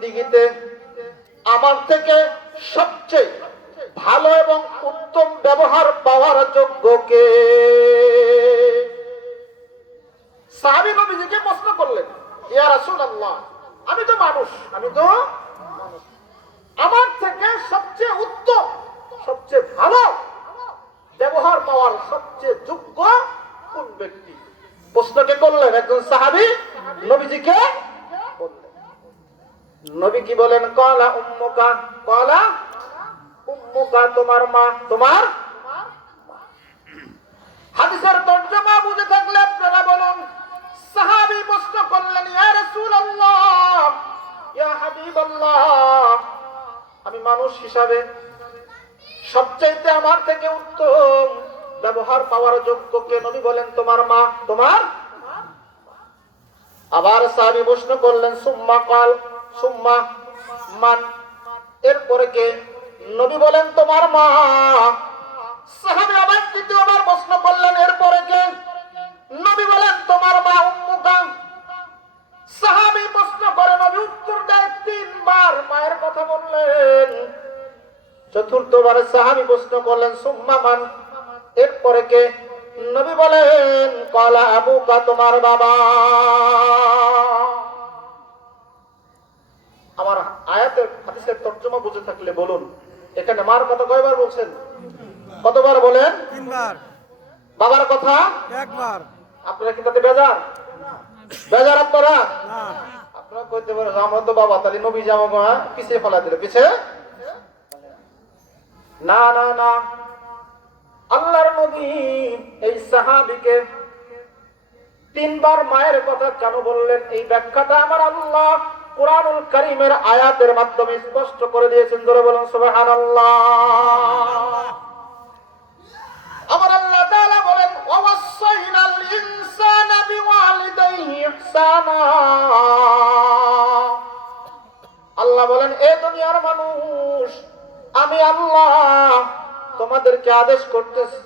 জিন্দেগিতে আমার থেকে সবচেয়ে ভালো এবং উত্তম ব্যবহার পাওয়ার যোগ্য কে? সাহাবী নবীজিকে প্রশ্ন করলেন, ইয়া রাসূলুল্লাহ, আমি তো মানুষ, আমার থেকে সবচেয়ে উত্তম, সবচেয়ে ভালো ব্যবহার পাওয়ার সবচেয়ে যোগ্য কোন ব্যক্তি? প্রশ্নকে করলেন একজন সাহাবী নবীজিকে বললেন। নবী কি বলেন? ক্বালা উম্মুকা, তোমার মা। তোমার হাদিসের তরজমা বুঝে থাকলে আপনারা বলুন। সাহাবী প্রশ্ন করলেন, ইয়া রাসূলুল্লাহ, ইয়া হাবিবাল্লাহ, আমি মানুষ হিসাবে সবচাইতে আমার থেকে উত্তম ব্যবহার পাওয়ার যোগ্য কে? নবী বলেন, তোমার মা। তোমার আবার সাহাবী প্রশ্ন করলেন, সুম্মা মান, এরপরে কে? নবী বলেন, তোমার মা। সাহাবী আবার দ্বিতীয়বার প্রশ্ন করলেন, এরপরে কে? নবী বলেন, তোমার মা। উম্মুকা। সাহাবী প্রশ্ন করে, নবী উত্তর দেয় তিনবার, মায়ের কথা বললেন। চতুর্থবারে সাহাবী প্রশ্ন করলেন, সুম্মা মান, এরপরে কে? নবী বলেন, ক্বালা আবুকা, তোমার বাবা। আমার আয়াতের হাদিসের তরজমা বুঝে থাকলে বলুন, এখানে মার কথা কয়বার বলছেন? কতবার বলেন? তিনবার। বাবার কথা একবার। আপনারা কি তাতে বেজার আপনারা? আপনারা কইতে পারেন, আমরা তো বাবা, তাহলে নবী জামা পিছিয়ে ফেলা দিল, পিছিয়ে না না না। আল্লাহর নবী এই সাহাবীকে তিনবার মায়ের কথা কেন বললেন, এই ব্যাখ্যাটা আমার আল্লাহ কুরআনুল কারীমের আয়াতের মাধ্যমে স্পষ্ট করে দিয়েছেন। জোরে বলুন সুবহানাল্লাহ। আমার আল্লাহ তাআলা বলেন, ওয়াসাইনাল ইনসানা বিওয়ালিদাইহি ইহসানা। আল্লাহ বলেন, এ দুনিয়ার মানুষ, আমি আল্লাহ তোমাদেরকে আদেশ করতেছি,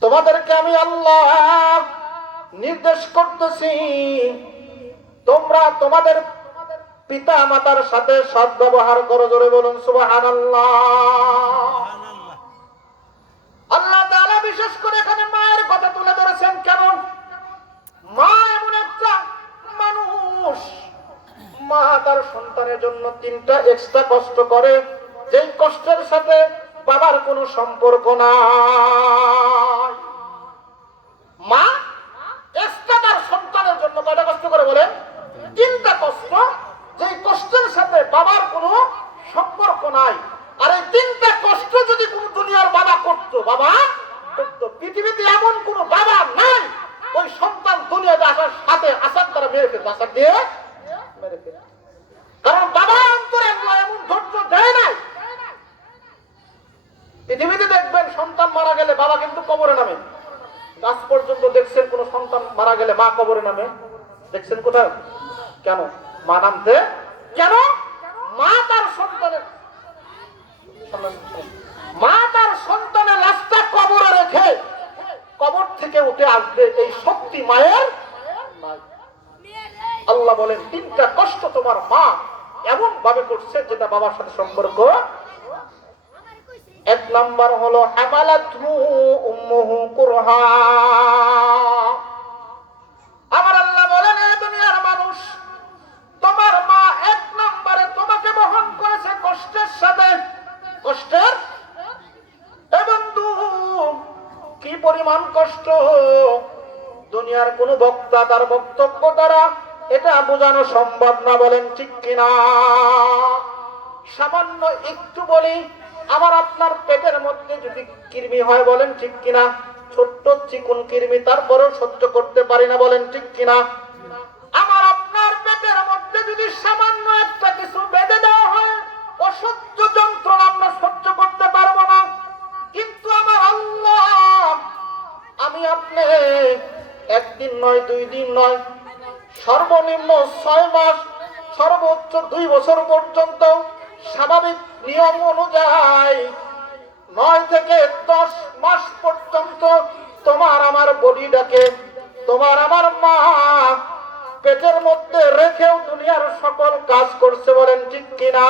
তোমাদেরকে আমি আল্লাহ নির্দেশ করতেছি, তোমরা তোমাদের পিতা মাতার সাথে সদ্ব্যবহার করো। জোরে বলুন সুবহানাল্লাহ। আল্লাহ তাআলা বিশেষ করে এখানে মায়ের কথা তুলে ধরেছেন। কেন? মা এমন একটা মানুষ, মা তার সন্তানের জন্য 3টা এক্সট্রা কষ্ট করে, যেই কষ্টের সাথে বাবার কোনো সম্পর্ক নাই। মা এক্সট্রা তার সন্তানের জন্য কয়টা কষ্ট করে বলেন? 3টা কষ্ট, যেই কষ্টের সাথে বাবার কোনো সম্পর্ক নাই। আর এই 3টা কষ্ট যদি কোনো দুনিয়ার বাবা করতো, পৃথিবীতে এমন কোনো বাবা নাই ওই সন্তান দুনিয়াতে আসার সাথে আসার দ্বারা মেরে ফেলতো, আসার দিয়ে মেরে ফেলতো। কারণ বাবা অন্তরে এমন ধৈর্য দেয় নাই। পৃথিবীতে দেখবেন সন্তান মারা গেলে বাবা কিন্তু কবরে নামে। আজ পর্যন্ত দেখছেন কোন সন্তান মারা গেলে মা কবরে নামে? দেখছেন কোথাও? কেন মা নামতে? কেন? মা তার সন্তানের লাশটা কবরে রেখে কবর থেকে উঠে আসবে, এই শক্তি মায়ের। আল্লাহ বলেন, 3টা কষ্ট তোমার মা এমন ভাবে করছে যেটা বাবার সাথে সম্পর্ক। 1 নাম্বার হলো হামালাতহু উম্মুহু কুরহা। আমার আল্লাহ বলেন, এই দুনিয়ার মানুষ, তোমার মা 1 নম্বরে তোমাকে বহন করেছে কষ্টের সাথে। কষ্টের বন্ধু, কি পরিমাণ কষ্ট দুনিয়ার কোন বক্তা তার বক্তব্য দ্বারা এটা বোঝানো সম্ভব না। বলেন ঠিক কিনা? সামান্য একটু বলি, আমার আপনার পেটের মধ্যে যদি কৃমি হয়, বলেন ঠিক কিনা? ছোট্ট চিকুন কৃমি, তারপরেও সহ্য করতে পারি না, বলেন ঠিক কিনা? আমার আপনার পেটের মধ্যে যদি সামান্য একটা কিছু বেঁধে দেওয়া হয়, অসহ্য যন্ত্রণা আমরা সহ্য করতে পারবো না। কিন্তু আমার আল্লাহ, আমি আপনি 1 দিন নয়, 2 দিন নয়, সর্বনিম্ন 6 মাস, সর্বোচ্চ 2 বছর পর্যন্ত স্বাভাবিক নিয়ম অনুযায়ী 9 থেকে 10 মাস পর্যন্ত তোমার আমার বডিটাকে, তোমার আমার মা পেটের মধ্যে রেখেও দুনিয়ার সকল কাজ করছে, বলেন ঠিক কিনা?